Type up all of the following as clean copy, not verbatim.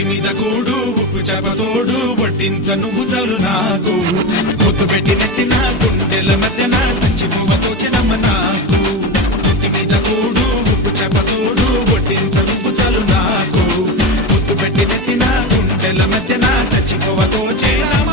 ఒంటి మీద కూడు ఉప్పు చేపతోడు వడ్డించ నువ్వు చాలు నాకు ముద్దు పెట్టి నెత్తిన గుండెల మధ్యన సంచిపోవతో చెనమ్మ నాకు ఒంటి మీద కూడు ఉప్పు చేపతోడు వడ్డించ నువ్వు చాలు నాకు ముద్దు పెట్టి నెత్తిన గుండెల మధ్యన సంచిపోవతో చెనమ్మ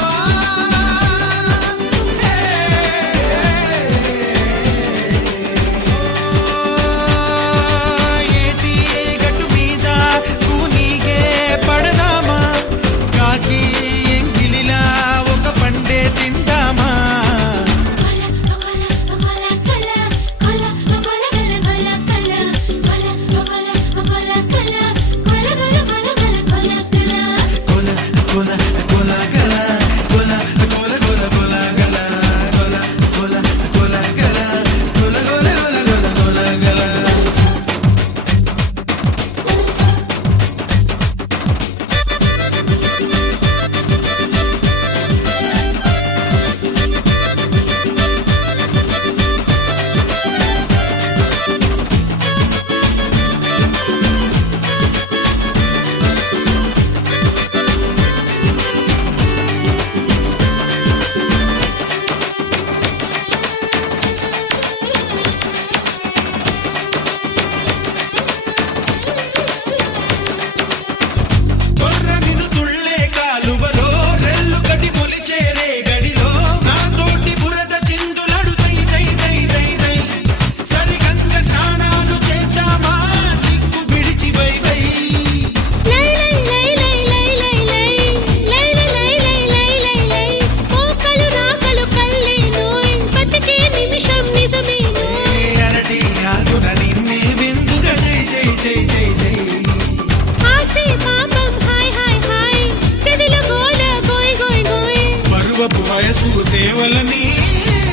వయసు సేవలని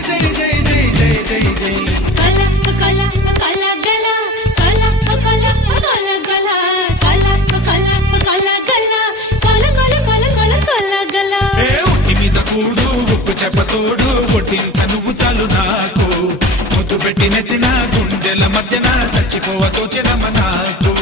జై జై జై జై జై జై కల కల కల గల కల కల కల గల కల కల కల గల కల కల కల కల కల గల ఏ ఒంటి మీద కూడు ఉప్పు చెప్పతోడు వడ్డించ నువ్వు చాలు నాకు ముద్దు పెట్టి నెత్తిన గుండెల మధ్యన చచ్చిపోవతో చెనమ్మ నాకు